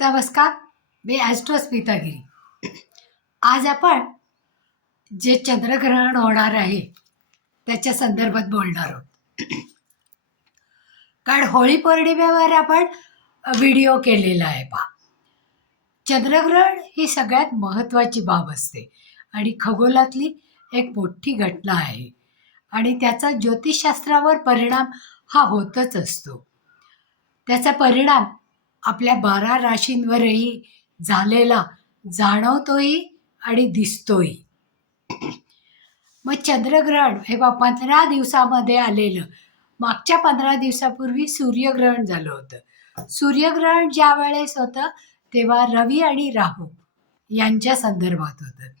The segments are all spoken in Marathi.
नमस्कार. मी ॲस्ट्रो स्मितागिरी. आज आपण जे चंद्रग्रहण होणार आहे त्याच्या संदर्भात बोलणार आहोत. कारण होळी पौर्णिमेवर आपण व्हिडिओ केलेला आहे पहा. चंद्रग्रहण ही सगळ्यात महत्त्वाची बाब असते आणि खगोलातली एक मोठी घटना आहे आणि त्याचा ज्योतिषशास्त्रावर परिणाम हा होतच असतो. त्याचा परिणाम आपल्या 12 राशींवरही झालेला जाणवतोही आणि दिसतोही. मग चंद्रग्रहण हे 15 दिवसामध्ये आलेलं. मागच्या 15 दिवसापूर्वी सूर्यग्रहण झालं होतं. सूर्यग्रहण ज्या वेळेस होतं तेव्हा रवी आणि राहू यांच्या संदर्भात होतं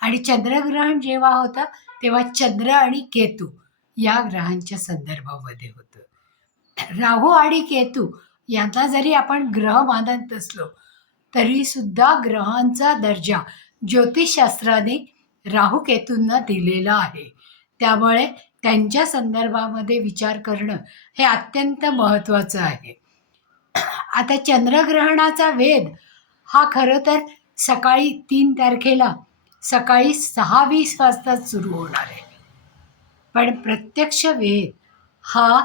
आणि चंद्रग्रहण जेव्हा होतं तेव्हा चंद्र आणि केतू या ग्रहांच्या संदर्भामध्ये होतं. राहू आणि केतू यांना जरी आपण ग्रह मानत असलो तरी सुद्धा ग्रहांचा दर्जा ज्योतिषशास्त्राने राहू केतूंना दिलेला आहे. त्यामुळे त्यांच्या संदर्भामध्ये विचार करणं हे अत्यंत महत्त्वाचं आहे. आता चंद्रग्रहणाचा वेध हा खरं तर सकाळी 3 तारखेला सकाळी 6:20 वाजताच सुरू होणार आहे. पण प्रत्यक्ष वेध हा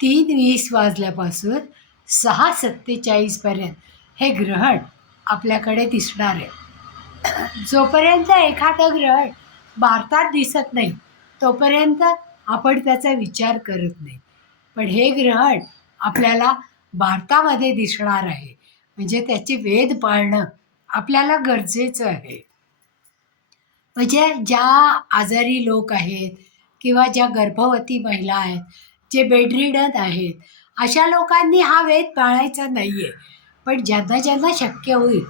3:20 वाजल्यापासून 6:47 पर्यंत हे ग्रहण आपल्याकडे दिसणार आहे. जोपर्यंत एखादं ग्रहण भारतात दिसत नाही तोपर्यंत आपण त्याचा विचार करत नाही. पण हे ग्रहण आपल्याला भारतामध्ये दिसणार आहे म्हणजे त्याचे वेध पाळणं आपल्याला गरजेचं आहे. म्हणजे ज्या आजारी लोक आहेत किंवा ज्या गर्भवती महिला आहेत, जे बेडरिडन आहेत, अशा लोकांनी हा वेध पाळायचा नाही आहे. पण ज्यांना ज्यांना शक्य होईल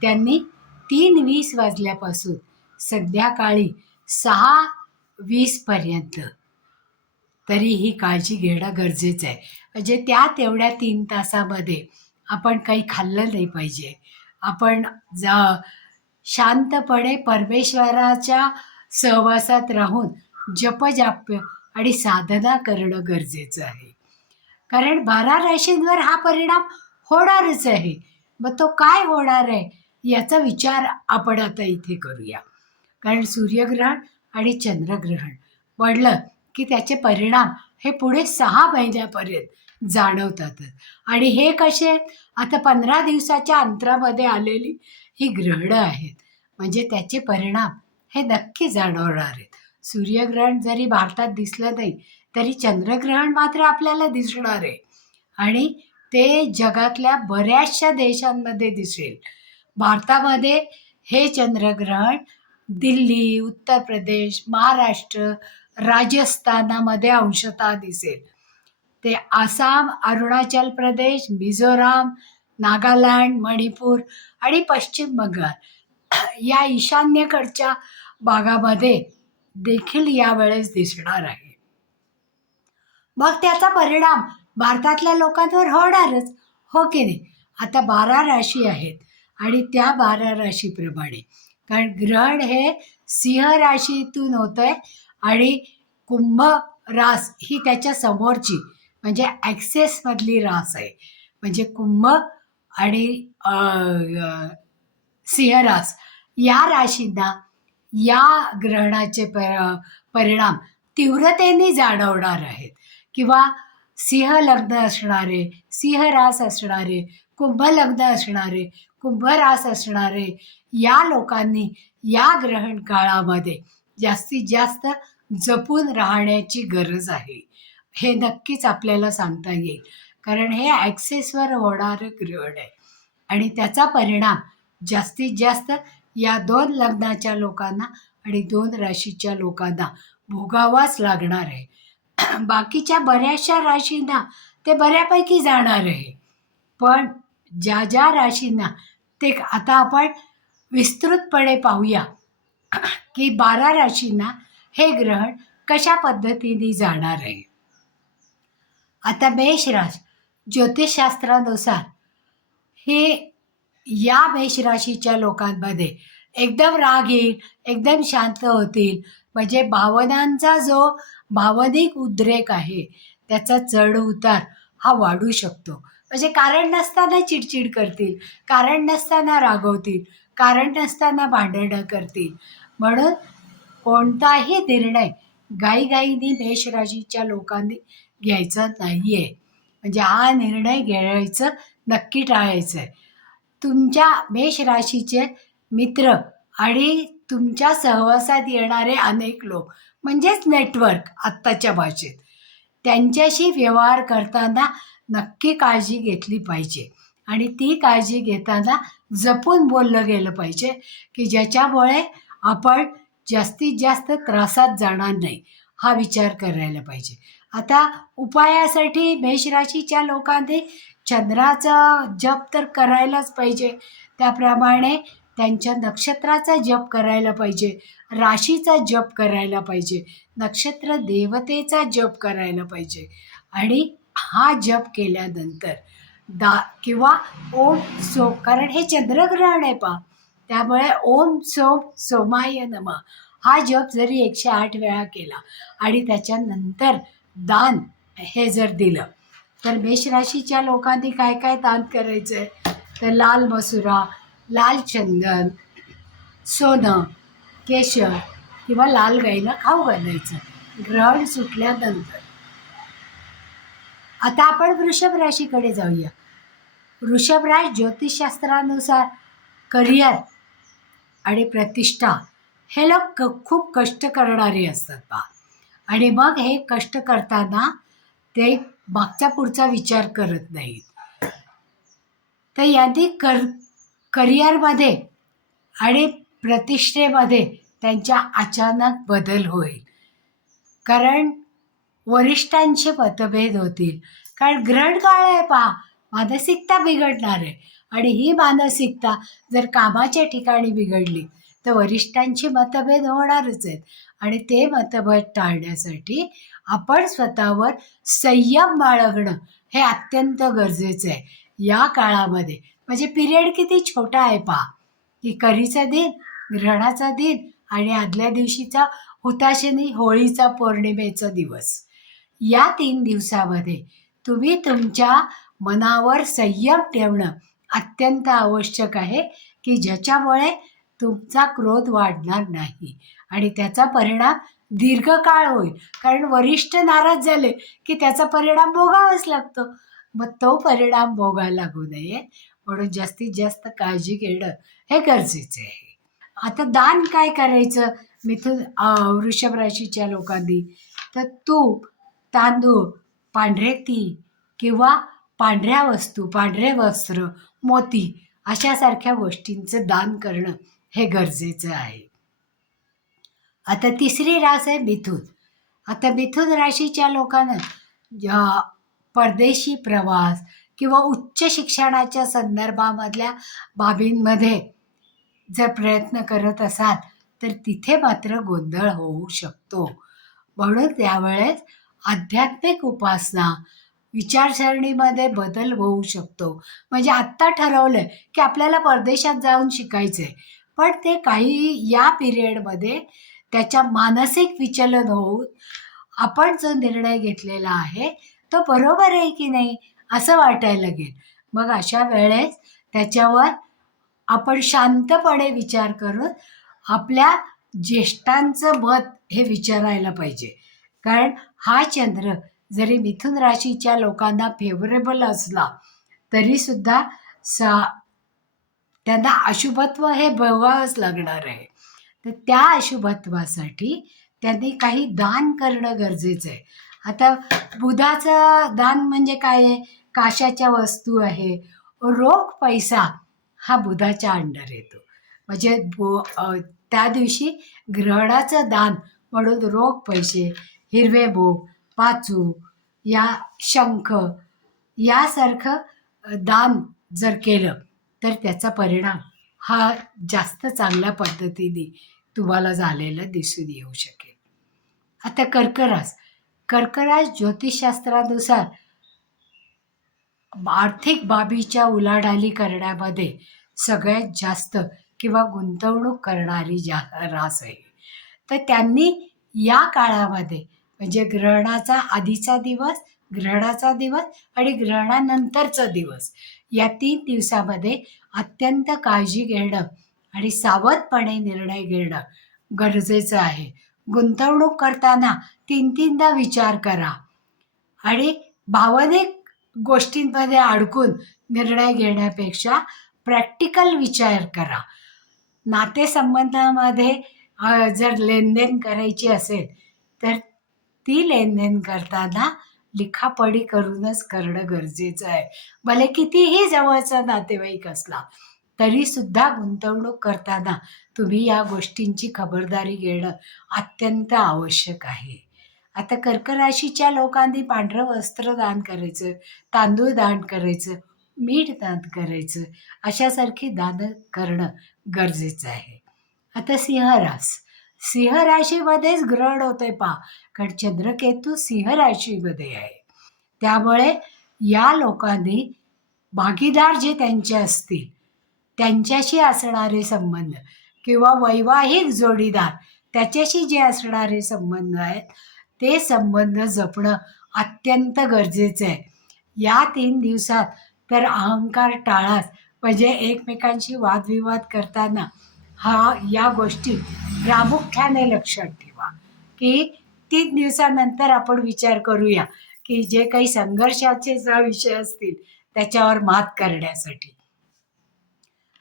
त्यांनी 3:20 वाजल्यापासून संध्याकाळी 6:20 पर्यंत तरी ही काळजी घेणं गरजेचं आहे. म्हणजे तेवढ्या 3 तासामध्ये आपण काही खाल्लं नाही पाहिजे. आपण शांतपणे परमेश्वराच्या सहवासात राहून जपजाप्य आणि साधना करणं गरजेचं आहे. कारण 12 राशींवर हा परिणाम होणारच आहे. मग तो काय होणार आहे याचा विचार आपण आता इथे करूया. कारण सूर्यग्रहण आणि चंद्रग्रहण पडलं की त्याचे परिणाम हे पुढे 6 महिन्यापर्यंत जाणवतातच. आणि हे कसे आता 15 दिवसाच्या अंतरामध्ये आलेली ही ग्रहणं आहेत म्हणजे त्याचे परिणाम हे नक्की जाणवणार आहेत. सूर्यग्रहण जरी भारतात दिसलं नाही तरी चंद्रग्रहण मात्र आपल्याला दिसणार आहे आणि ते जगातल्या बऱ्याचशा देशांमध्ये दिसेल. भारतामध्ये हे चंद्रग्रहण दिल्ली, उत्तर प्रदेश, महाराष्ट्र, राजस्थानामध्ये अंशतः दिसेल. ते आसाम, अरुणाचल प्रदेश, मिझोराम, नागालँड, मणिपूर आणि पश्चिम बंगाल या ईशान्येकडच्या भागामध्ये देखील यावेळेस दिसणार आहे. मग त्याचा परिणाम भारतातल्या लोकांवर होणारच, हो की नाही. आता 12 राशी आहेत आणि त्या 12 राशीप्रमाणे कारण ग्रहण हे सिंह राशीतून होतं आहे आणि कुंभ रास ही त्याच्या समोरची म्हणजे ॲक्सेसमधली रास आहे. म्हणजे कुंभ आणि सिंह रास या राशींना या ग्रहणाचे परिणाम तीव्रतेने जाणवणार आहेत. किंवा सिंह लग्न असणारे, सिंह रास असणारे, कुंभ लग्न असणारे, कुंभ रास असणारे या लोकांनी या ग्रहण काळामध्ये जास्तीत जास्त जपून राहण्याची गरज आहे. हे नक्कीच आपल्याला सांगता येईल कारण हे ॲक्सेसवर होणारं ग्रहण आहे आणि त्याचा परिणाम जास्तीत जास्त या 2 लग्नाच्या लोकांना आणि 2 राशीच्या लोकांना भोगावाच लागणार आहे. बाकीच्या बऱ्याचशा राशींना ते बऱ्यापैकी जाणार आहे. पण ज्या ज्या राशींना ते आता आपण विस्तृतपणे पाहूया की 12 राशींना हे ग्रहण कशा पद्धतीने जाणार आहे. आता मेष रास ज्योतिषशास्त्रानुसार हे या मेष राशीच्या लोकांमध्ये एकदम राग येईल, एकदम शांत होतील. म्हणजे भावनांचा जो भावनिक उद्रेक आहे त्याचा चढ उतार हा वाढू शकतो. म्हणजे कारण नसताना चिडचिड करतील, कारण नसताना रागवतील, कारण नसताना भांडणं करतील. म्हणून कोणताही निर्णय घाईघाईने मेषराशीच्या लोकांनी घ्यायचा नाही आहे. म्हणजे हा निर्णय घ्यायचं नक्की टाळायचं आहे. तुमच्या मेष राशीचे मित्र आणि तुमच्या सहवासात येणारे अनेक लोक म्हणजेच नेटवर्क आत्ताच्या भाषेत, त्यांच्याशी व्यवहार करताना नक्की काळजी घेतली पाहिजे. आणि ती काळजी घेताना जपून बोललं गेलं पाहिजे, की ज्याच्यामुळे आपण जास्तीत जास्त त्रासात जाणार नाही, हा विचार करायला पाहिजे. आता उपायासाठी मेषराशीच्या लोकांनी चंद्राचा जप तर करायलाच पाहिजे. त्याप्रमाणे त्यांच्या नक्षत्राचा जप करायला पाहिजे, राशीचा जप करायला पाहिजे, नक्षत्र देवतेचा जप करायला पाहिजे. आणि हा जप केल्यानंतर किंवा ओम सो, कारण हे चंद्रग्रहण आहे पहा, त्यामुळे ओम सोम सोमाय नमः हा जप जरी 108 वेळा केला आणि त्याच्यानंतर दान हे जर दिलं, तर मेषराशीच्या लोकांनी काय काय दान करायचं आहे, तर लाल मसुरा, लाल चंदन, सोनं, केशर किंवा लाल गाईला खाऊ घालायचं ग्रहण सुटल्यानंतर. आता आपण वृषभ राशीकडे जाऊया. वृषभ राशी ज्योतिषशास्त्रानुसार करिअर आणि प्रतिष्ठा हे लोक खूप कष्ट करणारे असतात पहा. आणि मग हे कष्ट करताना ते मागचा पुढचा विचार करत नाहीत. तर यांनी करिअरमध्ये आणि प्रतिष्ठेमध्ये त्यांच्या अचानक बदल होईल. कारण वरिष्ठांचे मतभेद होतील. कारण ग्रहण काळ आहे पहा, मानसिकता बिघडणार आहे. आणि ही मानसिकता जर कामाच्या ठिकाणी बिघडली तर वरिष्ठांची मतभेद होणारच आहेत. आणि ते मतभेद टाळण्यासाठी आपण स्वतःवर संयम बाळगणं हे अत्यंत गरजेचं आहे या काळामध्ये. म्हणजे पिरियड किती छोटा आहे पहा, की करीचा दिन, ग्रहणाचा दिन आणि आदल्या दिवशीचा हुताशनी होळीचा पौर्णिमेचा दिवस. या 3 दिवसामध्ये तुम्ही तुमच्या मनावर संयम ठेवणं अत्यंत आवश्यक आहे, की ज्याच्यामुळे तुमचा क्रोध वाढणार नाही आणि त्याचा परिणाम दीर्घकाळ होईल. कारण वरिष्ठ नाराज झाले की त्याचा परिणाम भोगावाच लागतो. मग तो परिणाम भोगायला लागू नये म्हणून जास्तीत जास्त काळजी घेणं हे गरजेचे आहे. आता दान काय करायचं वृषभ राशीच्या लोकांनी, तर तूप, तांदूळ, पांढरे तीळ किंवा पांढऱ्या वस्तू, पांढरे वस्त्र, मोती अशासारख्या गोष्टींचं दान करणं हे गरजेचं आहे. आता तिसरी रास आहे मिथुन. आता मिथुन राशीच्या लोकांना परदेशी प्रवास किंवा उच्च शिक्षणाच्या संदर्भामधल्या बाबींमध्ये जर प्रयत्न करत असाल तर तिथे मात्र गोंधळ होऊ शकतो. म्हणून त्यावेळेस आध्यात्मिक उपासना, विचारसरणीमध्ये बदल होऊ शकतो. म्हणजे आत्ता ठरवलं की आपल्याला परदेशात जाऊन शिकायचं आहे, पण ते काही या पिरियडमध्ये त्याच्या मानसिक विचलन होऊन आपण जो निर्णय घेतलेला आहे तो बरोबर आहे की नाही असं वाटायला लागेल. मग अशा वेळेस त्याच्यावर आपण शांतपणे विचार करून आपल्या ज्येष्ठांचं मत हे विचारायला पाहिजे. कारण हा चंद्र जरी मिथुन राशीच्या लोकांना फेवरेबल असला तरीसुद्धा त्यांना अशुभत्व हे भोगावंच लागणार आहे. तर त्या अशुभत्वासाठी त्यांनी काही दान करणं गरजेचं आहे. आता बुधाचं दान म्हणजे काय आहे, काशाच्या वस्तू आहे. रोख पैसा हा बुधाच्या अंडर येतो. म्हणजे त्या दिवशी ग्रहणाचं दान म्हणून रोख पैसे, हिरवे बोग, पाचू या शंख यासारखं दान जर केलं तर त्याचा परिणाम हा जास्त चांगल्या पद्धतीने तुम्हाला झालेला दिसून येऊ शकेल. आता कर्करास ज्योतिषशास्त्रानुसार आर्थिक बाबीच्या उलाढाली करण्यामध्ये सगळ्यात जास्त किंवा गुंतवणूक करणारी रास आहे. तर त्यांनी या काळामध्ये म्हणजे ग्रहणाचा आधीचा दिवस ग्रहणाचा दिवस आणि ग्रहणानंतरचा दिवस, या 3 दिवसामध्ये अत्यंत काळजी घेणं आणि सावधपणे निर्णय घेणं गरजेचं आहे. गुंतवणूक करताना 3-3दा विचार करा आणि भावनिक गोष्टींमध्ये अडकून निर्णय घेण्यापेक्षा प्रॅक्टिकल विचार करा. नातेसंबंधामध्ये जर लेनदेन करायची असेल तर ती लेनदेन करताना लिखापढी करूनच करणं गरजेचं आहे. भले कितीही जवळचा नातेवाईक असला तरीसुद्धा गुंतवणूक करताना तुम्ही या गोष्टींची खबरदारी घेणं अत्यंत आवश्यक आहे. आता कर्क राशीच्या लोकांनी पांढरं वस्त्र दान करायचं, तांदूळ दान करायचं, मीठ दान करायचं, अशासारखी दानं करणं गरजेचं आहे. आता सिंह राशीमध्येच ग्रहण होते पहा, कारण चंद्रकेतू सिंह राशीमध्ये आहे. त्यामुळे या लोकांनी भागीदार जे त्यांचे असतील त्यांच्याशी असणारे संबंध किंवा वैवाहिक जोडीदार त्याच्याशी जे असणारे संबंध आहेत ते संबंध जपणं अत्यंत गरजेचं आहे. या 3 दिवसात तर अहंकार टाळाच, म्हणजे एकमेकांशी वादविवाद करताना या गोष्टी प्रामुख्याने लक्षात ठेवा की 3 दिवसानंतर आपण विचार करूया की जे काही संघर्षाचे विषय असतील त्याच्यावर मात करण्यासाठी.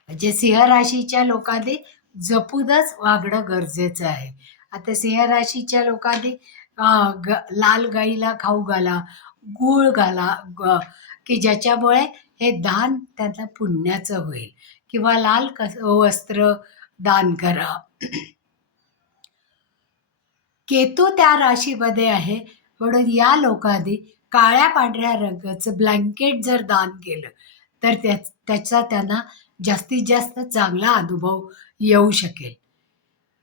म्हणजे सिंह राशीच्या लोकांनी जपूनच वागणं गरजेचं आहे. आता सिंह राशीच्या लोकांनी लाल गाईला खाऊ घाला, गूळ घाला, की ज्याच्यामुळे हे दान त्यांना पुण्याचं होईल, किंवा लाल वस्त्र दान करा. केतू त्या राशीमध्ये आहे म्हणून या लोकांनी काळ्या पांढऱ्या रंगाचं ब्लँकेट जर दान केलं तर त्याचा त्यांना जास्तीत जास्त चांगला अनुभव येऊ शकेल.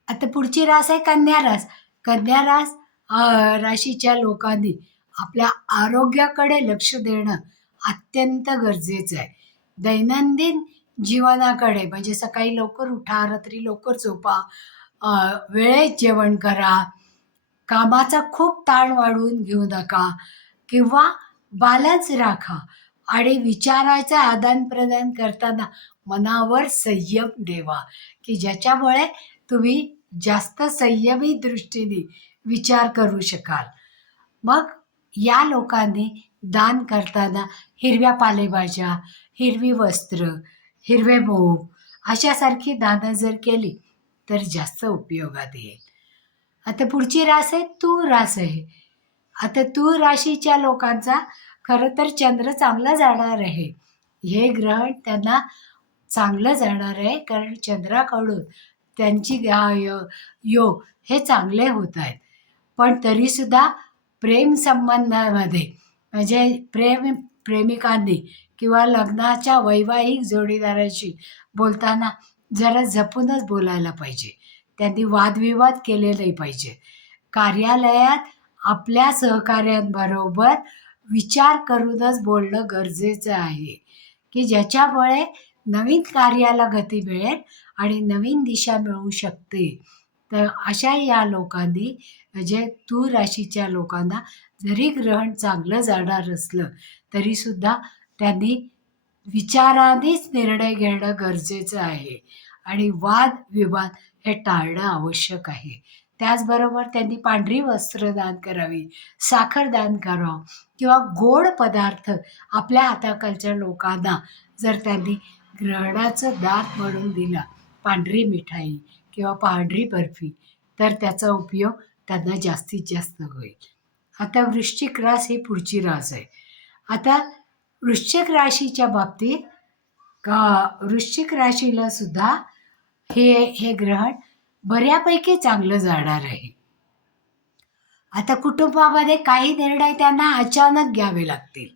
आता पुढची रास आहे कन्या रास. कन्या राशीच्या लोकांनी आपल्या आरोग्याकडे लक्ष देणं अत्यंत गरजेचं आहे. दैनंदिन जीवनाकडे, म्हणजे सकाळी लवकर उठा, रात्री लवकर झोपा, वेळेत जेवण करा, कामाचा खूप ताण वाढवून घेऊ नका, किंवा बॅलन्स राखा आणि विचाराचं आदानप्रदान करताना मनावर संयम ठेवा, की ज्याच्यामुळे तुम्ही जास्त संयमी दृष्टीने विचार करू शकाल. मग या लोकांनी दान करताना हिरव्या पालेभाज्या, हिरवी वस्त्र, हिरवे मूग अशासारखी दानं जर केली तर जास्त उपयोगात येईल. आता पुढची रास आहे तूळ रास आहे. आता तूळ राशीच्या लोकांचा खरं तर चंद्र चांगला जाणार आहे. हे ग्रहण त्यांना चांगलं जाणार आहे कारण चंद्राकडून त्यांची योग हे चांगले होत आहेत. पण तरीसुद्धा प्रेम संबंधामध्ये, म्हणजे प्रेमिकांनी किंवा लग्नाच्या वैवाहिक जोडीदाराशी बोलताना जरा जपूनच बोलायला पाहिजे. त्यांनी वादविवाद केले नाही पाहिजे. कार्यालयात आपल्या सहकाऱ्यांबरोबर विचार करूनच बोलणं गरजेचं आहे, की ज्याच्यामुळे नवीन कार्याला गती मिळेल आणि नवीन दिशा मिळू शकते. तर अशा या लोकांनी, म्हणजे तूळ राशीच्या लोकांना जरी ग्रहण चांगलं जाणार असलं तरीसुद्धा त्यांनी विचारानेच निर्णय घेणं गरजेचं आहे आणि वादविवाद हे टाळणं आवश्यक आहे. त्याचबरोबर त्यांनी पांढरी वस्त्र दान करावी, साखर दान करावं, किंवा गोड पदार्थ आपल्या हाताखालच्या लोकांना जर त्यांनी ग्रहणाचं दान म्हणून दिला, पांढरी मिठाई किंवा पांढरी बर्फी, तर त्याचा उपयोग त्यांना जास्तीत जास्त होईल. आता वृश्चिक रास ही पुढची रास आहे. आता वृश्चिक राशीच्या बाबतीत वृश्चिक राशीला सुद्धा हे ग्रहण बऱ्यापैकी चांगलं जाणार आहे. आता कुटुंबामध्ये काही निर्णय त्यांना अचानक घ्यावे लागतील.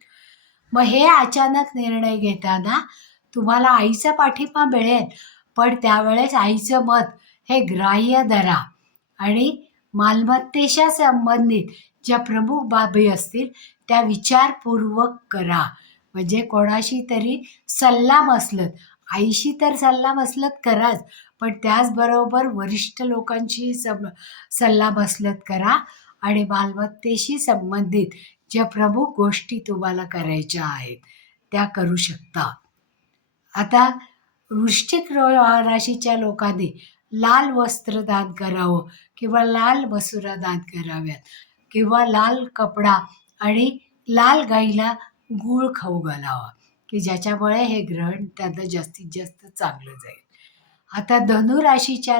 मग हे अचानक निर्णय घेताना तुम्हाला आईचा पाठिंबा मिळेल, पण त्यावेळेस आईचं मत हे ग्राह्य धरा आणि मालमत्तेच्या संबंधित ज्या प्रमुख बाबी असतील त्या विचारपूर्वक करा. म्हणजे कोणाशी तरी सल्लामसलत, आईशी तर सल्लामसलत कराच, पण त्याचबरोबर वरिष्ठ लोकांशी सल्लामसलत करा आणि मालमत्तेशी संबंधित ज्या प्रमुख गोष्टी तुम्हाला करायच्या आहेत त्या करू शकता. आता वृश्चिक राशीच्या लोकांनी लाल वस्त्र दान करावं किंवा लाल मसुरा दान कराव्यात किंवा लाल कपडा आणि लाल गाईला गूळ खाऊ घालावा, की ज्याच्यामुळे हे ग्रहण त्यांना जास्तीत जास्त चांगलं जाईल. आता धनुराशीच्या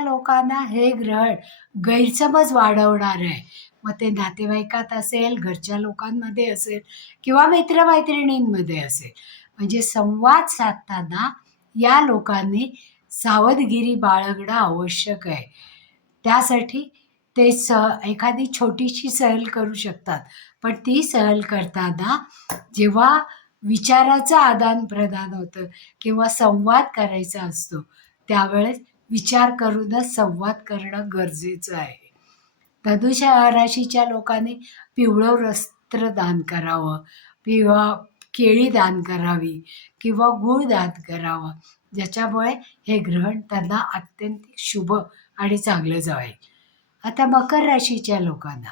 लोकांना हे ग्रहण गैरसमज वाढवणार आहे. मग ते नातेवाईकात असेल, घरच्या लोकांमध्ये असेल किंवा मित्रमैत्रिणींमध्ये असेल. म्हणजे संवाद साधताना या लोकांनी सावधगिरी बाळगणं आवश्यक आहे. त्यासाठी ते एखादी छोटीशी सहल करू शकतात. पण ती सहल करताना जेव्हा विचाराचं आदान-प्रदान होतं किंवा संवाद करायचा असतो, त्यावेळेस विचार करूनच संवाद करणं गरजेचं आहे. राशीच्या लोकांनी पिवळं वस्त्र दान करावं किंवा केळी दान करावी किंवा गूळ दान करावं, ज्याच्यामुळे हे ग्रहण त्यांना अत्यंत शुभ आणि चांगलं जाईल. आता मकर राशीच्या लोकांना,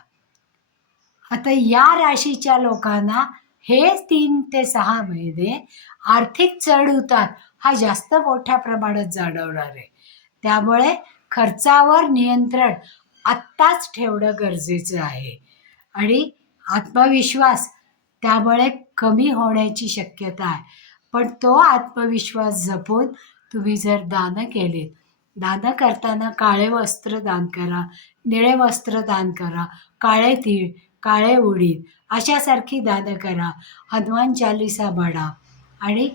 आता या राशीच्या लोकांना हे 3 ते 6 महिने आर्थिक चढ-उतार हा जास्त मोठ्या प्रमाणात जाणवणार आहे. त्यामुळे खर्चावर नियंत्रण आत्ताच ठेवणं गरजेचं आहे आणि आत्मविश्वास त्यामुळे कमी होण्याची शक्यता आहे. पण तो आत्मविश्वास जपून तुम्ही जर दानं करताना काळे वस्त्र दान करा, निळे वस्त्र दान करा, काळे तीळ, काळे उडीद अशासारखी दानं करा, हनुमान चालीसा म्हणा आणि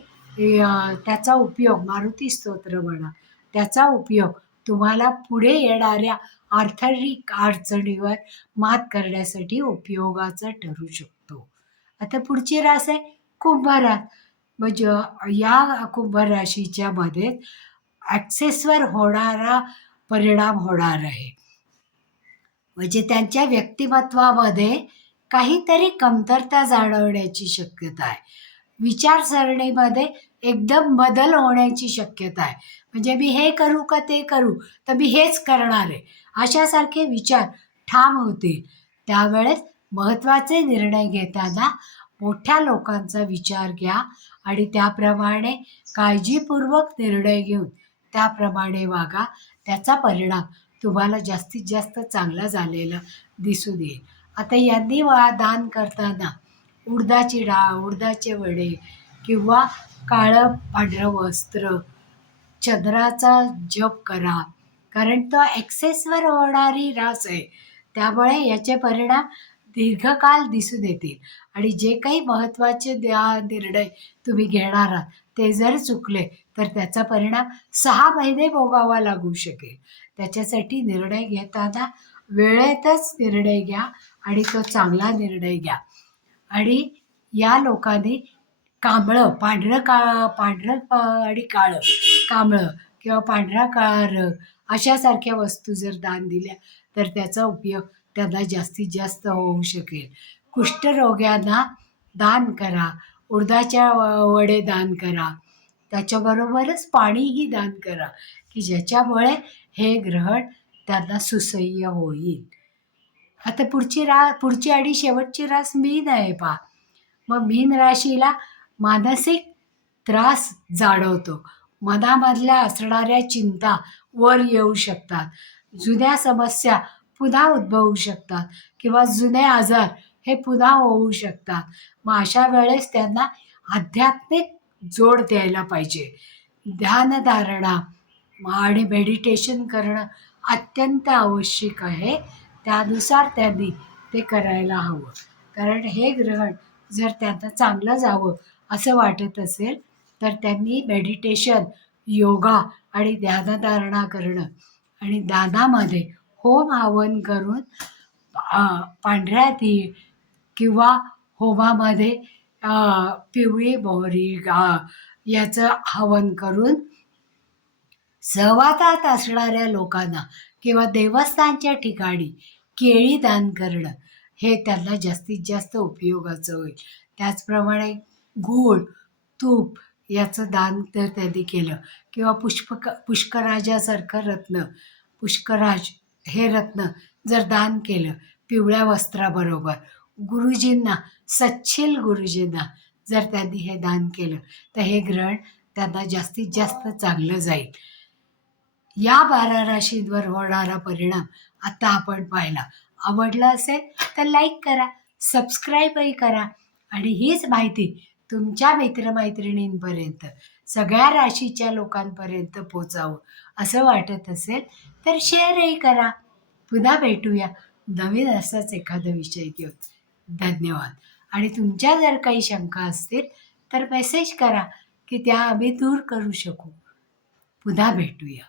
त्याचा उपयोग मारुती स्तोत्र म्हणा. त्याचा उपयोग तुम्हाला पुढे येणाऱ्या आर्थिक अडचणीवर मात करण्यासाठी उपयोगाचा ठरू शकतो. आता पुढची रास आहे कुंभ रास. म्हणजे या कुंभ राशीच्या मध्ये ॲक्सेसवर होणारा परिणाम होणार आहे. म्हणजे त्यांच्या व्यक्तिमत्वामध्ये काहीतरी कमतरता जाणवण्याची शक्यता आहे. विचारसरणीमध्ये एकदम बदल होण्याची शक्यता आहे. म्हणजे मी हे करू का ते करू, तर मी हेच करणार आहे अशासारखे विचार ठाम होतील. त्यावेळेस महत्त्वाचे निर्णय घेताना मोठ्या लोकांचा विचार घ्या आणि त्याप्रमाणे काळजीपूर्वक निर्णय घेऊन त्याप्रमाणे वागा. त्याचा परिणाम तुम्हाला जास्तीत जास्त चांगला झालेला दिसून येईल. आता यांनी दान करताना उडदाची डाळ, उडदाचे वडे किंवा काळं पांढरं वस्त्र, चंद्राचा जप करा. कारण तो ॲक्सेसवर होणारी रास आहे. त्यामुळे याचे परिणाम दीर्घकाळ दिसून येतील आणि जे काही महत्त्वाचे निर्णय तुम्ही घेणार आहात ते जर चुकले तर त्याचा परिणाम 6 महिने भोगावा लागू शकेल. त्याच्यासाठी निर्णय घेताना वेळेतच निर्णय घ्या आणि तो चांगला निर्णय घ्या. आणि या लोकांनी पांढरं आणि काळं, कांबळं किंवा पांढरा काळा रंग अशासारख्या वस्तू जर दान दिल्या तर त्याचा उपयोग त्यांना जास्तीत जास्त होऊ शकेल. कुष्ठरोग्यांना दान करा, उडदाच्या वडे दान करा, त्याच्याबरोबरच पाणीही दान करा, की ज्याच्यामुळे हे ग्रहण त्यांना सुसह्य होईल. आता पुढची आणि शेवटची रास मीन आहे पहा. मग मीन राशीला मानसिक त्रास जाणवतो. मनामधल्या असणाऱ्या चिंता वर येऊ शकतात. जुन्या समस्या पुन्हा उद्भवू शकतात किंवा जुने आजार हे पुन्हा होऊ शकतात. मग अशा वेळेस त्यांना आध्यात्मिक जोड द्यायला पाहिजे. ध्यानधारणा आणि मेडिटेशन करणं अत्यंत आवश्यक आहे. त्यानुसार त्यांनी ते करायला हवं. कारण हे ग्रहण जर त्यांना चांगलं जावं असं वाटत असेल तर त्यांनी मेडिटेशन, योगा आणि ध्यानधारणा करणं आणि दानामध्ये होम हवन करून पांढऱ्या तीळ किंवा होमामध्ये पिवळी मोहरी याचं हवन करून सहवासात असणाऱ्या लोकांना किंवा देवस्थानच्या ठिकाणी केळी दान करणं हे त्यांना जास्तीत जास्त उपयोगाचं होईल. त्याचप्रमाणे गूळ, तूप याचं दान तर त्यांनी केलं किंवा पुष्कराजासारखं पुष्कराज हे रत्न जर दान केलं पिवळ्या वस्त्राबरोबर गुरुजींना, सच्छील गुरुजींना जर त्यांनी हे दान केलं तर हे ग्रहण त्यांना जास्तीत जास्त चांगलं जाईल. या 12 राशींवर होणारा परिणाम आता आपण पाहिला. आवडला असेल तर लाईक करा, सबस्क्राईबही करा आणि हीच माहिती तुमच्या मित्रमैत्रिणींपर्यंत, सगळ्या राशीच्या लोकांपर्यंत पोचावं असं वाटत असेल तर शेअरही करा. पुन्हा भेटूया नवीन असाच एखादा विषय घेऊन. धन्यवाद. आणि तुमच्या जर काही शंका असतील तर मेसेज करा की त्या आम्ही दूर करू शकू. पुन्हा भेटूया.